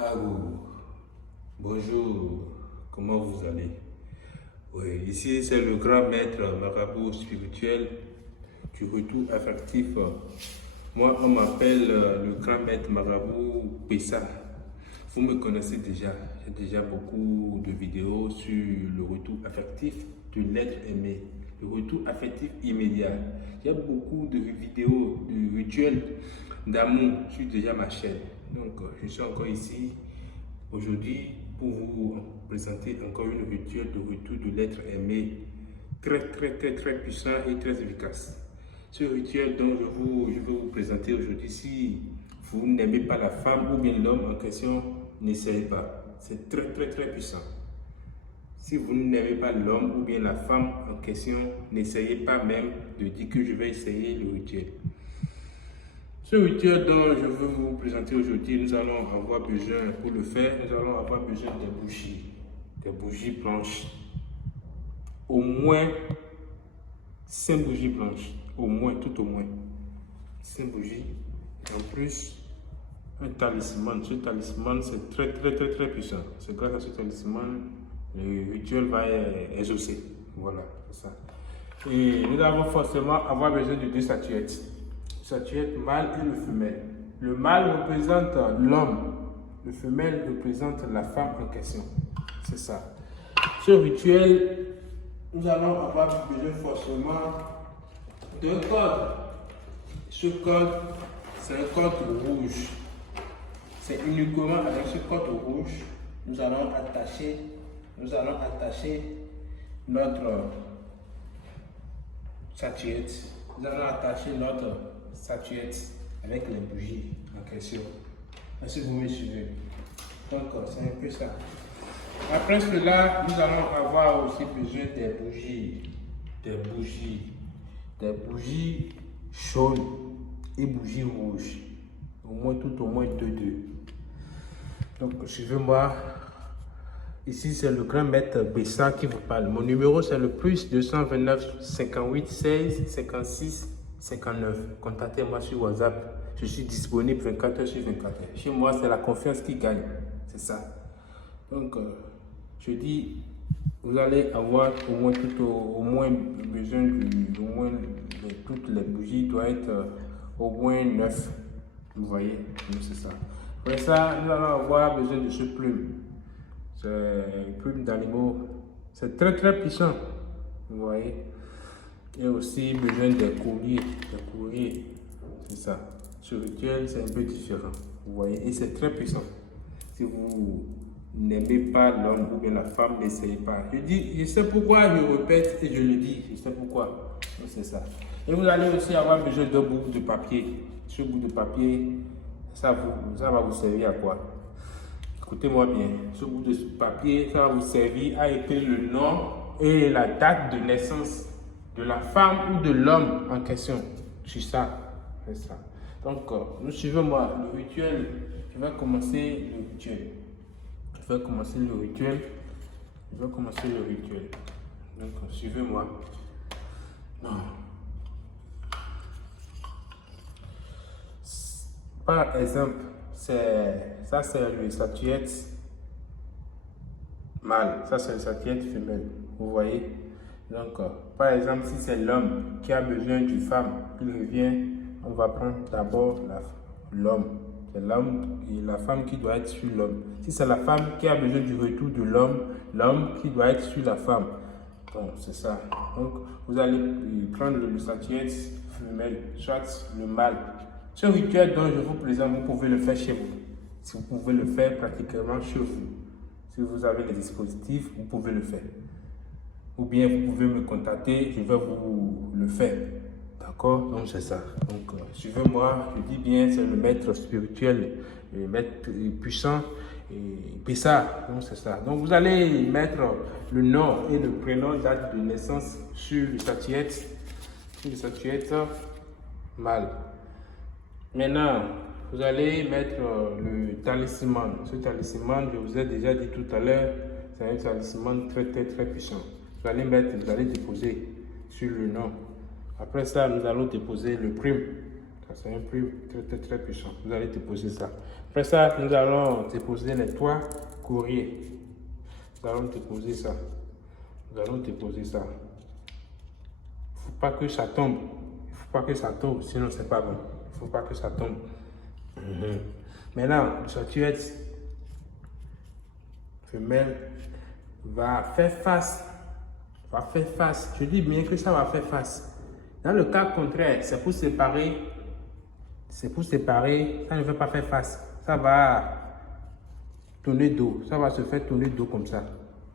Ah vous, bonjour, comment vous allez? Oui, ici c'est le grand maître marabout spirituel du retour affectif. Moi, on m'appelle le grand maître marabout Pessa. Vous me connaissez déjà, j'ai déjà beaucoup de vidéos sur le retour affectif de l'être aimé, le retour affectif immédiat. Il y a beaucoup de vidéos, de rituels d'amour sur déjà ma chaîne. Donc, je suis encore ici aujourd'hui pour vous présenter encore une rituel de retour de l'être aimé très puissant et très efficace. Ce rituel dont je vais vous présenter aujourd'hui, si vous n'aimez pas la femme ou bien l'homme en question, n'essayez pas. C'est très puissant. Si vous n'aimez pas l'homme ou bien la femme en question, n'essayez pas même de dire que je vais essayer le rituel. Ce rituel dont je veux vous présenter aujourd'hui, nous allons avoir besoin, pour le faire, nous allons avoir besoin des bougies blanches. Au moins 5 bougies blanches, au moins, tout au moins. 5 bougies. En plus, un talisman. Ce talisman, c'est très puissant. C'est grâce à ce talisman, le rituel va être exaucé. Voilà, c'est ça. Et nous allons forcément avoir besoin de 2 statuettes. Statuette mâle et le femelle. Le mâle représente l'homme, le femelle représente la femme en question. C'est ça. Ce rituel, nous allons avoir besoin forcément d'un code. Ce code, c'est un code rouge. C'est uniquement avec ce code rouge, nous allons attacher notre statuette. Nous allons attacher notre statuette avec les bougies en question. Est-ce que vous me suivez? Donc, c'est un peu ça. Après cela, nous allons avoir aussi besoin des bougies chaudes et bougies rouges. Tout au moins 2. Donc, suivez-moi. Ici, c'est le grand maître Pessa qui vous parle. Mon numéro, c'est le plus 229 58 16 56 59. Contactez-moi sur WhatsApp. Je suis disponible 24 heures sur 24 heures. Chez moi, c'est la confiance qui gagne. C'est ça. Donc, je dis, vous allez avoir au moins besoin toutes les bougies doivent être au moins 9. Vous voyez, c'est ça. Après ça, nous allons avoir besoin de ce plume. C'est une plume d'animaux. C'est très puissant. Vous voyez. Et aussi besoin des courriers. C'est ça. Ce rituel, c'est un peu différent. Vous voyez. Et c'est très puissant. Si vous n'aimez pas l'homme ou bien la femme, n'essayez pas. Je sais pourquoi je répète et je le dis. Je sais pourquoi. C'est ça. Et vous allez aussi avoir besoin d'un bout de papier. Ce bout de papier, ça va vous servir à quoi? Écoutez-moi bien. Ce bout de papier, ça va vous servir à écrire le nom et la date de naissance de la femme ou de l'homme en question. C'est ça. C'est ça. Donc, nous suivez-moi. Le rituel, je vais commencer le rituel. Donc, suivez-moi. Par exemple, ça c'est le statuette mâle, ça c'est le statuette femelle. Vous voyez? Donc, par exemple, si c'est l'homme qui a besoin d'une femme, il revient, on va prendre d'abord l'homme. C'est l'homme et la femme qui doit être sur l'homme. Si c'est la femme qui a besoin du retour de l'homme qui doit être sur la femme. Donc, c'est ça. Donc, vous allez prendre le statuette femelle, soit le mâle. Ce rituel dont je vous présente, vous pouvez le faire chez vous. Si vous pouvez le faire pratiquement chez vous. Si vous avez les dispositifs, vous pouvez le faire. Ou bien vous pouvez me contacter, je vais vous le faire. D'accord? Donc c'est ça. Donc suivez-moi, je dis bien, c'est le maître spirituel, le maître puissant, et Pessa. Donc c'est ça. Donc vous allez mettre le nom et le prénom, date de naissance sur le statuette mâle. Maintenant, vous allez mettre le talisman. Ce talisman, je vous ai déjà dit tout à l'heure, c'est un talisman très puissant. Vous allez déposer sur le nom. Après ça, nous allons déposer le prime. C'est un prix très puissant. Vous allez déposer ça. Après ça, nous allons déposer les 3 courriers. Nous allons déposer ça. Nous allons déposer ça. Il ne faut pas que ça tombe. Il ne faut pas que ça tombe, sinon c'est pas bon. Il ne faut pas que ça tombe. Maintenant, la statuette femelle va faire face. Je dis bien que ça va faire face. Dans le cas contraire, c'est pour séparer. Ça ne va pas faire face. Ça va tourner dos. Ça va se faire tourner dos comme ça.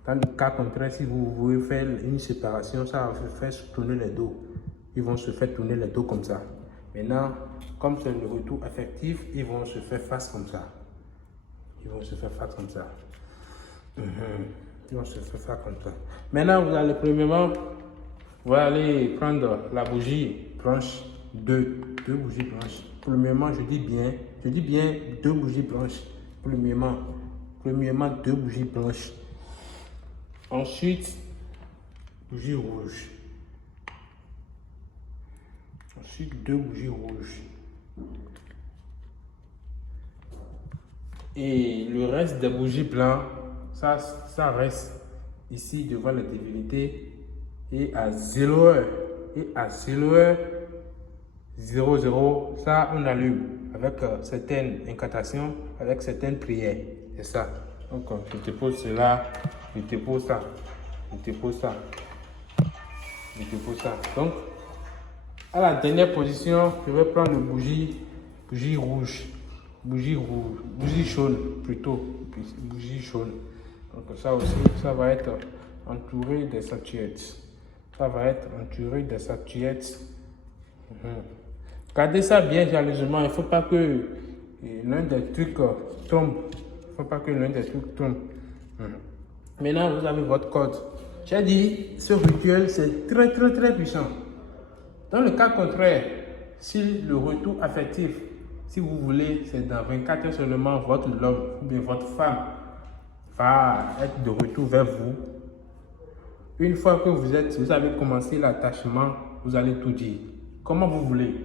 Dans le cas contraire, si vous voulez faire une séparation, ça va se faire tourner les dos. Ils vont se faire tourner les dos comme ça. Maintenant, comme c'est le retour affectif, ils vont se faire face comme ça. Ils vont se faire face comme ça. Ils vont se faire face comme ça. Maintenant, vous allez premièrement, vous allez prendre la bougie blanche, deux bougies blanches. Premièrement, je dis bien 2 bougies blanches. Premièrement 2 bougies blanches. Ensuite, bougie rouge. Ensuite, 2 bougies rouges. Et le reste des bougies blanches, ça reste ici devant la divinité. Et à 0 heure, 00, ça on allume avec certaines incantations, avec certaines prières. C'est ça. Donc je dépose cela, je dépose ça. Donc à la dernière position, je vais prendre le bougie rouge. Bougie jaune plutôt. Bougie jaune. Donc ça aussi, ça va être entouré des statuettes. Gardez ça bien jalousement. Il ne faut pas que l'un des trucs tombe. Maintenant, vous avez votre code. J'ai dit, ce rituel, c'est très puissant. Dans le cas contraire, si le retour affectif, si vous voulez, c'est dans 24 heures seulement, votre homme ou bien votre femme va être de retour vers vous. Une fois que vous avez commencé l'attachement, vous allez tout dire. Comment vous voulez.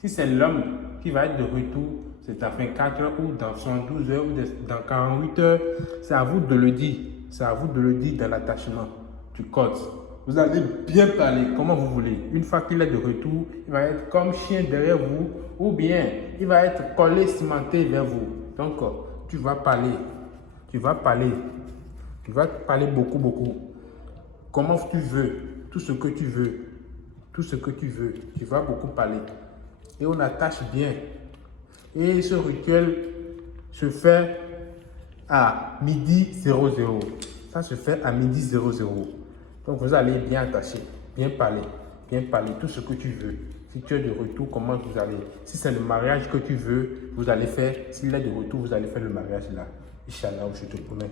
Si c'est l'homme qui va être de retour, c'est dans 24 heures ou dans 112 heures ou dans 48 heures, c'est à vous de le dire. C'est à vous de le dire dans l'attachement du code. Vous allez bien parler comment vous voulez. Une fois qu'il est de retour, il va être comme chien derrière vous ou bien il va être collé, cimenté vers vous. Donc, tu vas parler. Tu vas parler beaucoup. Comment tu veux, tout ce que tu veux. Tu vas beaucoup parler. Et on attache bien. Et ce rituel se fait à midi 00. Ça se fait à midi 00. Donc vous allez bien attacher, bien parler, tout ce que tu veux. Si tu es de retour, comment vous allez. Si c'est le mariage que tu veux, vous allez faire. S'il est de retour, vous allez faire le mariage là. Inch'Allah, je te promets.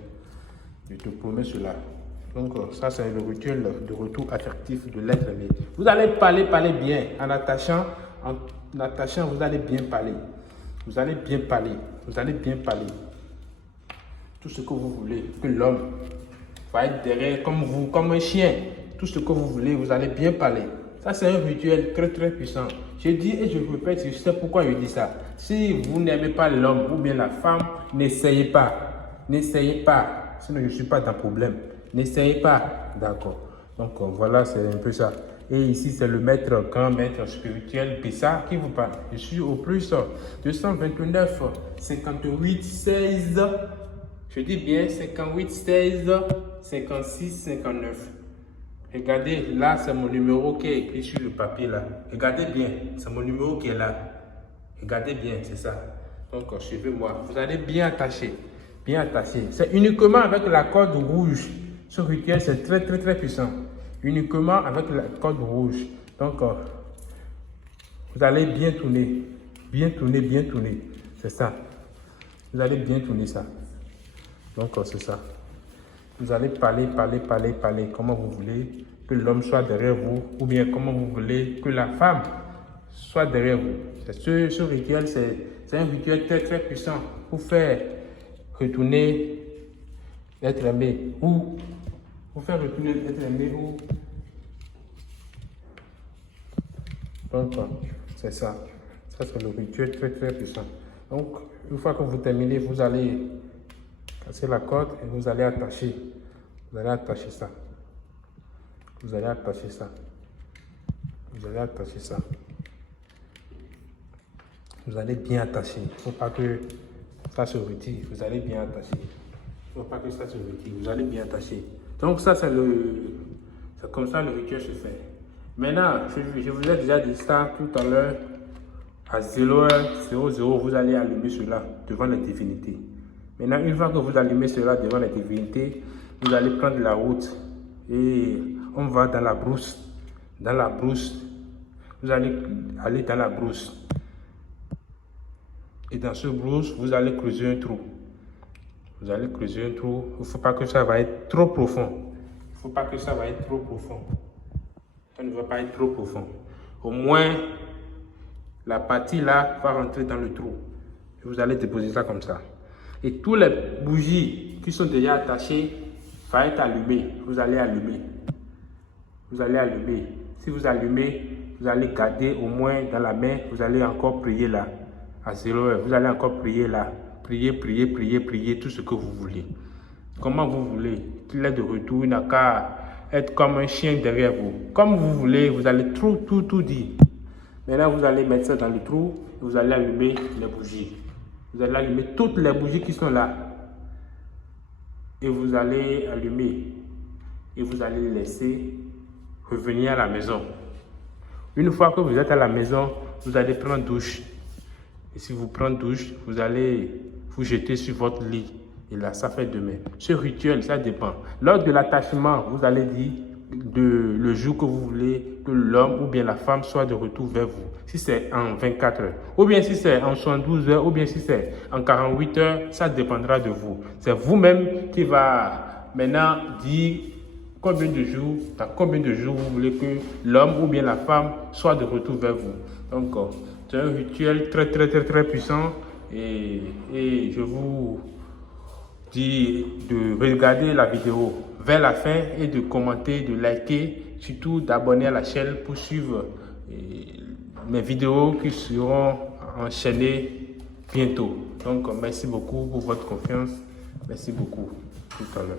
Je te promets cela. Donc ça c'est le rituel de retour affectif de l'être aimé. Vous allez parler bien. En attachant, vous allez bien parler. Vous allez bien parler. Tout ce que vous voulez. Que l'homme va être derrière comme vous, comme un chien. Tout ce que vous voulez, vous allez bien parler. Ça, c'est un rituel très puissant. Je dis et je répète, je sais pourquoi je dis ça. Si vous n'aimez pas l'homme ou bien la femme, n'essayez pas. Sinon, je ne suis pas dans le problème. N'essayez pas. D'accord. Donc, voilà, c'est un peu ça. Et ici, c'est le grand maître spirituel Pessa qui vous parle. Je suis au plus 229 58 16. Je dis bien 58 16 56 59. Regardez, là, c'est mon numéro qui est écrit sur le papier là. Regardez bien, c'est mon numéro qui est là. Regardez bien, c'est ça. Donc, suivez-moi. Vous allez bien attacher. C'est uniquement avec la corde rouge. Ce rituel, c'est très puissant. Uniquement avec la corde rouge. Donc, vous allez bien tourner. Bien tourner. C'est ça. Vous allez bien tourner ça. Donc, c'est ça. Vous allez parler, comment vous voulez que l'homme soit derrière vous, ou bien comment vous voulez que la femme soit derrière vous. Ce rituel, c'est un rituel très puissant pour faire retourner l'être aimé, ou donc, c'est ça. Ça, c'est le rituel très très puissant. Donc, une fois que vous terminez, vous allez casser la corde et vous allez attacher. Vous allez attacher ça. Vous allez attacher ça. Vous allez attacher ça. Vous allez bien attacher. Il ne faut pas que ça se retire. Vous allez bien attacher. Il ne faut pas que ça se retire. Vous allez bien attacher. Donc ça, c'est comme ça le rituel se fait. Maintenant, je vous ai déjà dit ça tout à l'heure. À 0h00, vous allez allumer cela devant les divinités. Maintenant, une fois que vous allumez cela devant les divinités, vous allez prendre la route et on va dans la brousse. Dans la brousse, vous allez aller dans la brousse. Et dans ce brousse, vous allez creuser un trou. Vous allez creuser un trou. Il ne faut pas que ça va être trop profond. Il ne faut pas que ça va être trop profond. Ça ne va pas être trop profond. Au moins, la partie là va rentrer dans le trou. Vous allez déposer ça comme ça. Et toutes les bougies qui sont déjà attachées vont être allumées. Vous allez allumer. Vous allez allumer. Si vous allumez, vous allez garder au moins dans la main. Vous allez encore prier là. À 0h, vous allez encore prier là. Priez, priez, priez, priez, tout ce que vous voulez. Comment vous voulez qu'il est de retour, il n'a qu'à être comme un chien derrière vous. Comme vous voulez, vous allez tout dire. Maintenant, vous allez mettre ça dans le trou et vous allez allumer les bougies. Vous allez allumer toutes les bougies qui sont là. Et vous allez allumer. Et vous allez les laisser revenir à la maison. Une fois que vous êtes à la maison, vous allez prendre douche. Et si vous prenez douche, vous allez vous jeter sur votre lit. Et là, ça fait demain. Ce rituel, ça dépend. Lors de l'attachement, vous allez dire le jour que vous voulez que l'homme ou bien la femme soit de retour vers vous. Si c'est en 24 heures, ou bien si c'est en 72 heures, ou bien si c'est en 48 heures, ça dépendra de vous. C'est vous-même qui va maintenant dire combien de jours, dans combien de jours vous voulez que l'homme ou bien la femme soit de retour vers vous. Donc, c'est un rituel très puissant et je vous dis de regarder la vidéo vers la fin et de commenter, de liker, surtout d'abonner à la chaîne pour suivre mes vidéos qui seront enchaînées bientôt. Donc, merci beaucoup pour votre confiance. Merci beaucoup. Tout à l'heure.